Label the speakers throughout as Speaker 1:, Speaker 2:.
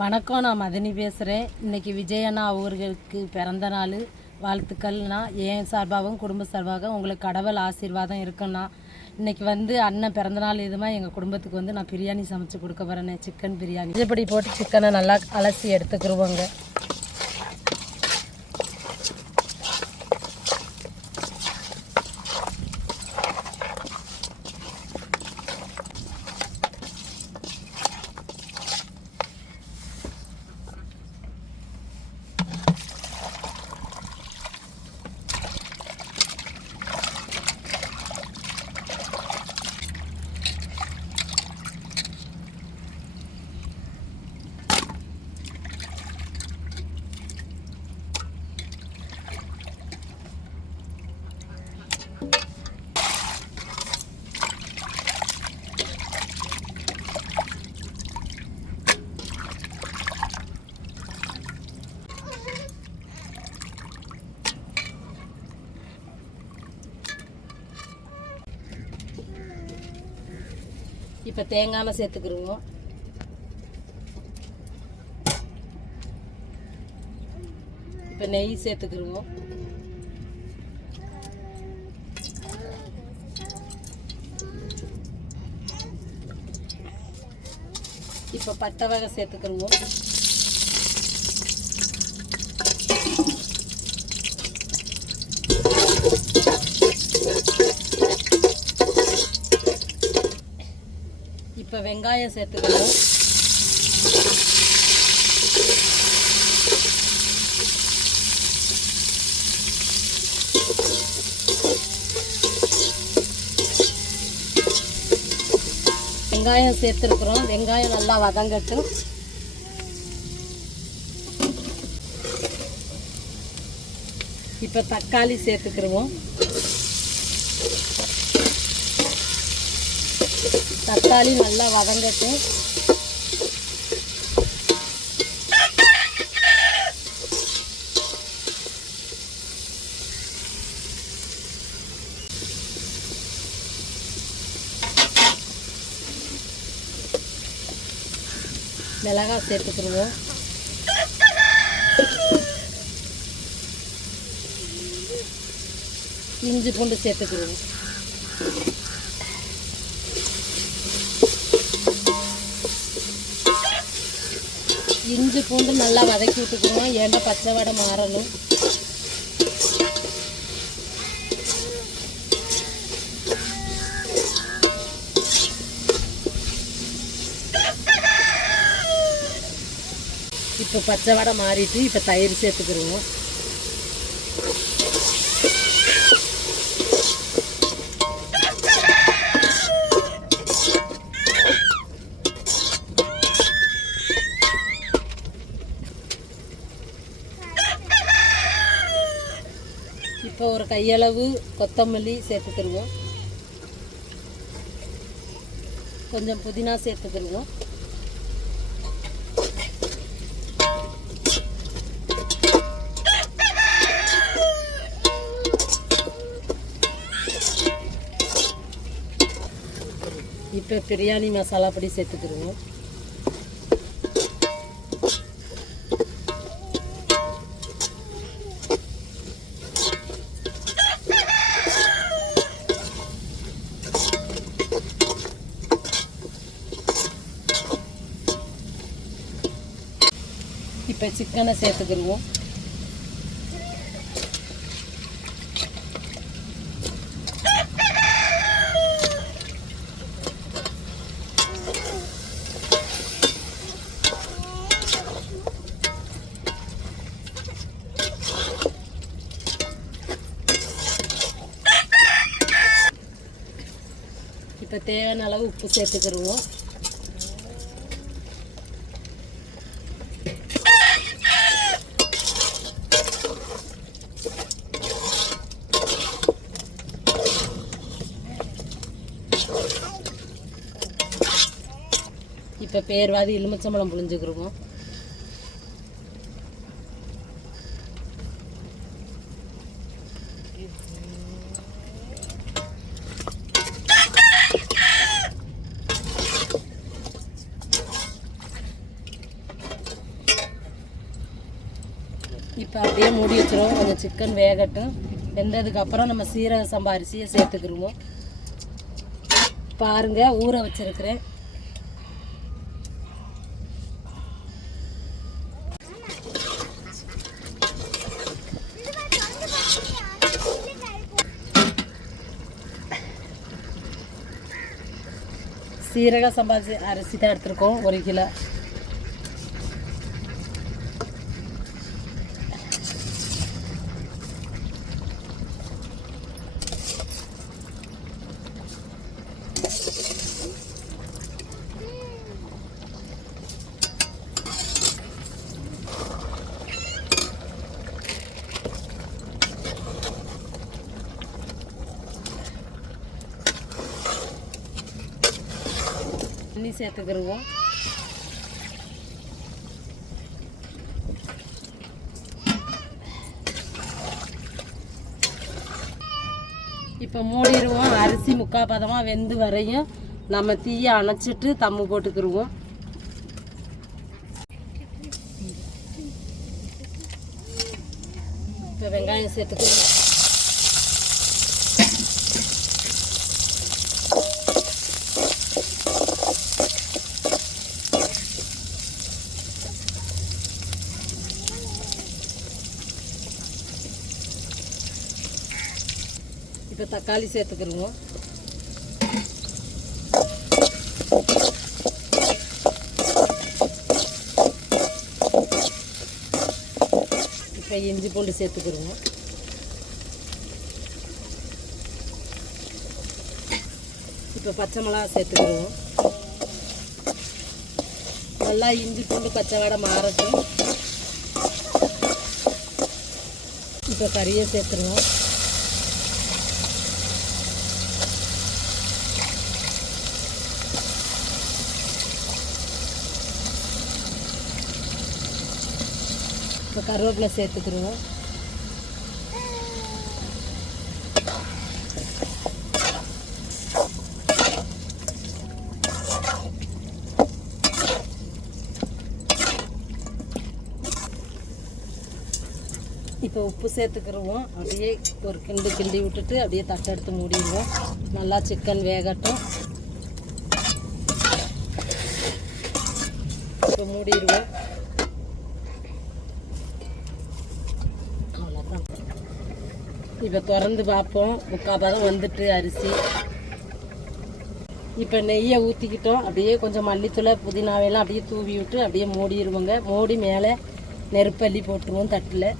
Speaker 1: வணக்கம் நான் மதனி பேசுகிறேன் இன்றைக்கி விஜயண்ணா அவர்களுக்கு பிறந்த நாள். வாழ்த்துக்கள்னா என் சார்பாகவும் குடும்ப சார்பாகவும் உங்களுக்கு கடவுள் ஆசீர்வாதம் இருக்குண்ணா இன்றைக்கி வந்து அண்ணன் பிறந்தநாள் இதுமாதிரி எங்கள் குடும்பத்துக்கு வந்து நான் பிரியாணி சமைச்சு கொடுக்க போகிறேன் சிக்கன் பிரியாணி. இப்படி போட்டு சிக்கனை நல்லா அலசி எடுத்துக்கிருவோங்க. இப்போ தேங்காமல் சேர்த்துக்கிருவோம். இப்போ நெய் சேர்த்துக்கிருவோம். இப்போ பட்டை வகை சேர்த்துக்கிருவோம் இப்போ வெங்காயம் சேர்த்துக்கணும். வெங்காயம் சேர்த்துருக்குறோம். வெங்காயம் நல்லா வதங்கட்டும். இப்போ தக்காளி சேர்த்துக்கிருவோம். தக்காளி நல்லா வதங்கட்டும். மிளகாய் சேர்த்துக்கிடுவோம் இஞ்சி பூண்டு சேர்த்துக்கிடுவோம் இஞ்சி பூண்டு நல்லா வதக்கி விட்டுக்குவோம் ஏன்னா பச்சை வடை மாறணும். இப்போ பச்சை வடை மாறிட்டு இப்போ தயிர் சேர்த்துக்கிடுவோம் கையளவு கொத்தமல்லி சேர்த்துக்கிடுவோம் கொஞ்சம் புதினா சேர்த்துக்கிடுவோம் இப்போ பிரியாணி மசாலா பொடி சேர்த்துக்கிடுவோம் இப்போ சிக்கனை சேர்த்துக்கிடுவோம். இப்போ தேவையான அளவு உப்பு சேர்த்துக்கிடுவோம். இப்போ பேர்வாதி எலுமிச்சம்பழம் புழிஞ்சுக்கிருவோம் இப்போ அப்படியே மூடி வச்சிருவோம் கொஞ்சம் சிக்கன் வேகட்டும். வெந்ததுக்கு அப்புறம் நம்ம சீரக சம்பா அரிசியை சேர்த்துக்கிருவோம். பாருங்க ஊற வச்சிருக்கிறேன். சீரக சம்பா அரிசி- அரிசி தான் எடுத்திருக்கோம். ஒரு கிலோ. சேர்த்துக்கிருவோம் இப்போ மூடிடுவோம். அரிசி முக்கால் பதமாக வெந்து வரையும் நம்ம தீயை அணைச்சிட்டு தம்மு போட்டுக்கிருவோம். இப்போ வெங்காயம் சேர்த்துக்கிறோம் இப்போ தக்காளி சேர்த்துக்கிருவோம் இப்போ இஞ்சி பூண்டு சேர்த்துக்கிருவோம் இப்போ பச்சை மிளகா சேர்த்துக்கிருவோம் நல்லா இஞ்சி பூண்டு பச்சை வடை மாறட்டும். இப்போ கறியை சேர்த்துருவோம். இப்போ கருவேப்பிலை சேர்த்துக்கிடுவோம் இப்போ உப்பு சேர்த்துக்கிருவோம். அப்படியே ஒரு கிண்டு கிண்டி விட்டுட்டு அப்படியே தட்டை எடுத்து மூடிடுவோம். நல்லா சிக்கன் வேகட்டும். இப்போ மூடிடுவோம். இப்போ திறந்து பார்ப்போம் முக்கால் பதம் வந்துட்டு அரிசி. இப்போ நெய்யை ஊற்றிக்கிட்டோம் அப்படியே கொஞ்சம் மல்லித்தூளை புதினாவையெல்லாம் அப்படியே தூவி விட்டு அப்படியே மூடிடுவோங்க மூடி மேலே நெருப்பள்ளி போட்டுருவோம் தட்டில்.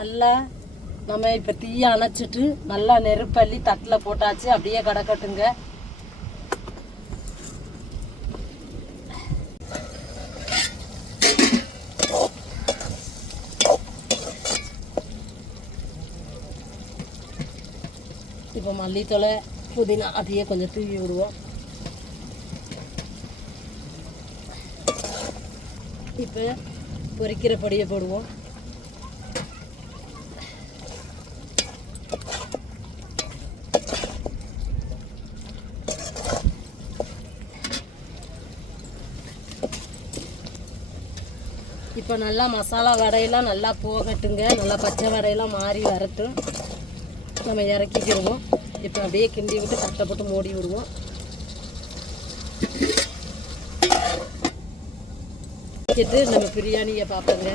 Speaker 1: நல்லா நம்ம இப்போ தீயை அணைச்சிட்டு நல்லா நெருப்பள்ளி தட்டில் போட்டாச்சு. அப்படியே கிடக்கட்டுங்க இப்போ மல்லித்தலை புதினா அதையே கொஞ்சம் தூவி விடுவோம். இப்போ பொரிக்கிற பொடியை போடுவோம். இப்போ நல்லா மசாலா வடையெல்லாம் நல்லா போகட்டுங்க. நல்லா பச்சை வடையெல்லாம் மாறி வரட்டும். நம்ம இறக்கிக்கிடுவோம். இப்போ அப்படியே கிண்டி விட்டு தட்டை போட்டு மூடி விடுவோம். வச்சுட்டு நம்ம பிரியாணியை பார்ப்போங்க.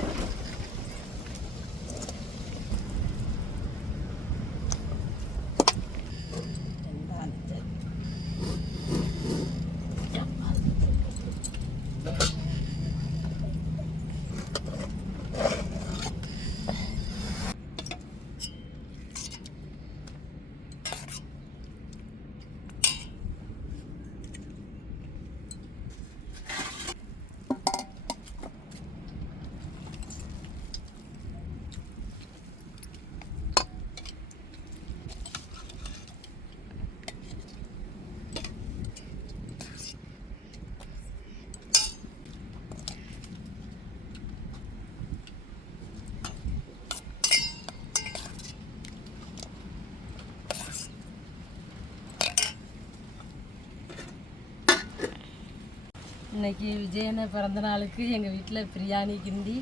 Speaker 1: இன்னைக்கு விஜயன பிறந்த நாளுக்கு எங்கள் வீட்டில் பிரியாணி கிண்டி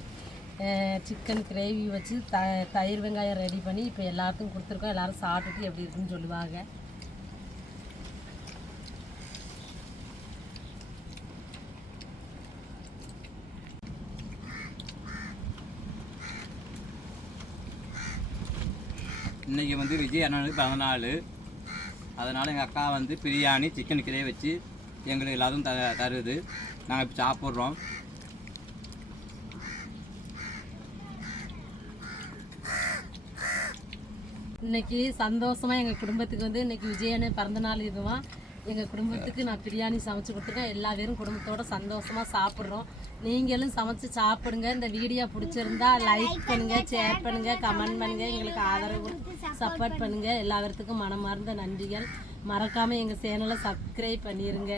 Speaker 1: சிக்கன் கிரேவி வச்சு த தயிர் வெங்காயம் ரெடி பண்ணி இப்போ எல்லாத்துக்கும் கொடுத்துருக்கோம். எல்லோரும் சாப்பிட்டுட்டு எப்படி இருக்குன்னு சொல்லுவாங்க.
Speaker 2: இன்றைக்கி வந்து விஜய் அண்ணனுக்கு பிறந்த நாள். அதனால் எங்கள் அக்கா வந்து பிரியாணி சிக்கன் கிரே வச்சு எங்களுக்கு எல்லாத்தும் த தருது. நாங்கள் இப்போ சாப்பிட்றோம்.
Speaker 1: இன்னைக்கு சந்தோஷமாக எங்கள் குடும்பத்துக்கு வந்து இன்னைக்கு விஜயனு பிறந்த நாள் இதுவான் எங்கள் குடும்பத்துக்கு நான் பிரியாணி சமைச்சு கொடுத்துருக்கேன். எல்லா பேரும் குடும்பத்தோட சந்தோஷமாக சாப்பிட்றோம். நீங்களும் சமைச்சு சாப்பிடுங்க. இந்த வீடியோ பிடிச்சிருந்தா லைக் பண்ணுங்க ஷேர் பண்ணுங்க கமெண்ட் பண்ணுங்க. எங்களுக்கு ஆதரவு சப்போர்ட் பண்ணுங்க. பேர்த்துக்கும் மனமார்ந்த நன்றிகள். மறக்காம எங்க சேனலை சப்ஸ்கிரைப் பண்ணிருங்க.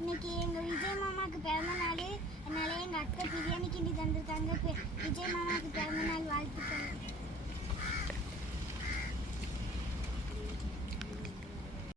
Speaker 3: இன்னைக்கு எங்க விஜய் மாமாக்கு பிறந்த நாள். அதனால எங்க அத்தை பிரியாணி கிண்டி தந்திருக்காங்க. விஜய் மாமாக்கு பிறந்த நாள் வாழ்த்துக்கள்.